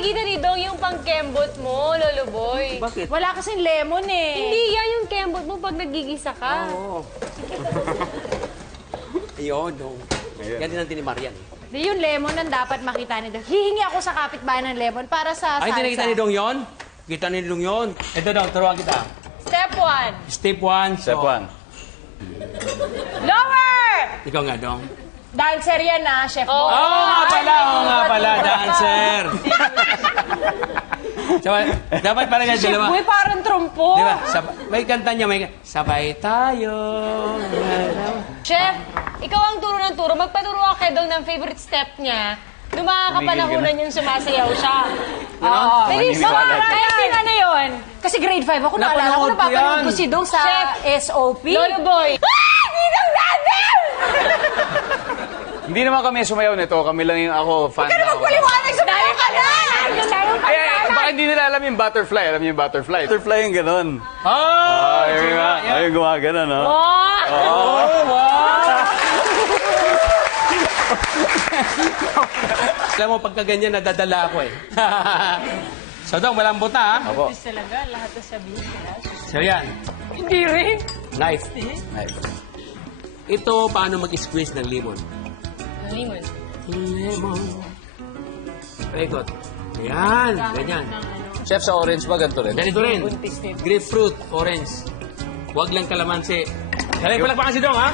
nakikita ni Dong yung pang-kembot mo, Lolo Boy. Bakit? Wala kasing lemon eh. Hindi yan yung kembot mo pag nagigisa ka. Oo. Ayun, Dong. Yan din ang tinimarian. Di yung lemon ang dapat makita ni Dong. Hihingi ako sa kapitbahay ng lemon para sa salsa. Ay, hindi nakita ni Dong yun? Kita ni Dong yun. Ito, Dong, turuan kita. Step 1. Step 1. Step 1. Lower! Ikaw nga, Dong. Dancer yan ah, chef mo. Oo nga pala, dancer. So, dapat pala nga Chef dalawa. Boy, parang trumpo. Di ba? May kanta niya, sabay tayo. Chef, ikaw ang turo ng turo. Magpaturo ka kay Dong ng favorite step niya. Nung mga kapanahunan yung sumasayaw siya. Oo. Bilis mo! Kaya ano yun? Kasi grade 5 ako, naalala ko, Napanood ko napapanood yan. ko si Dong sa Chef. SOP. Lolo Boy! Ninong Dadel! Hindi naman kami sumayaw nito. Kami lang yung ako, fan na ako. Paliwanag sa mga ka na! Ay, baka hindi nila alam yung butterfly. Alam niyo yung butterfly? Butterfly yung ganun. Oh! Ayun nga. Ayun gumagana, no? Alam mo, pagka ganyan, nadadala ako eh. So, Dong, malambot na, ha? Opo. Talaga, lahat na sabihin nila. So, yan. Hindi rin. Knife. Nice. Ito, paano mag-squeeze ng lemon. Limon. Lemon. Paikot. Ayan, ganyan. Chef, sa orange ba ganito rin? Ganito rin. Grapefruit, orange. Huwag lang kalamansi. Galing palakpakan si Dong, ha?